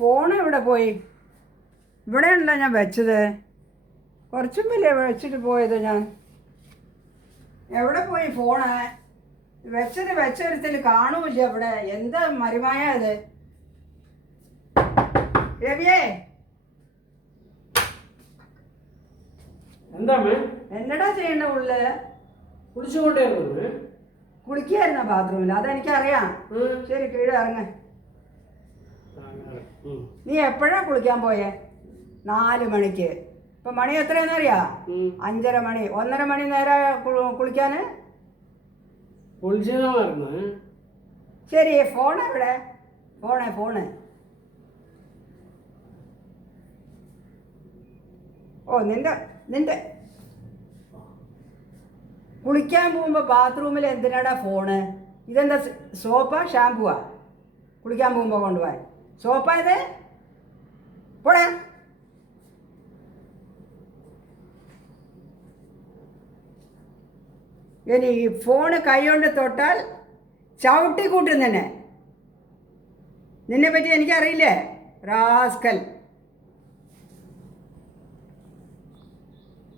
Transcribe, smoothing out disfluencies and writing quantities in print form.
Phone എവിടെ പോയി? ഇവിടെയല്ല ഞാൻ വെച്ചത്. കുറച്ചും വലിയ വെച്ചിട്ട് പോയത് ഞാൻ. എവിടെ പോയി ഫോണ്? വെച്ചൊരുത്തിൽ കാണൂല്ല ഇവിടെ. എന്താ മറിമായ അത്? രവിയേ, എന്നടാ ചെയ്യണ്ട ഉള്ളില്? കുളിക്കായിരുന്ന ബാത്റൂമിൽ? അതെനിക്കറിയാം. ശരി, കീഴെ ഇറങ്ങ. നീ എപ്പോഴാ കുളിക്കാൻ പോയേ? 4 മണിക്ക്. ഇപ്പൊ മണി എത്രയെന്നറിയാ? 5:30 മണി. 1:30 മണി നേരം കുളിക്കാന്. ശരി, ഫോൺ എവിടെ? ഫോണ്. ഓ, നിന്റെ കുളിക്കാൻ പോകുമ്പോൾ ബാത്റൂമിൽ എന്തിനാടാ ഫോണ്? ഇതെന്താ സോപ്പാ ഷാമ്പുവാ? കുളിക്കാൻ പോകുമ്പോൾ കൊണ്ടുപോകാൻ സോപ്പാ ഇത്? പോടാ. ഇനി ഈ ഫോണ് കൈകൊണ്ട് തൊട്ടാൽ ചവിട്ടി കൂട്ടും തന്നെ. നിന്നെ പറ്റി എനിക്കറിയില്ലേ റാസ്കൽ.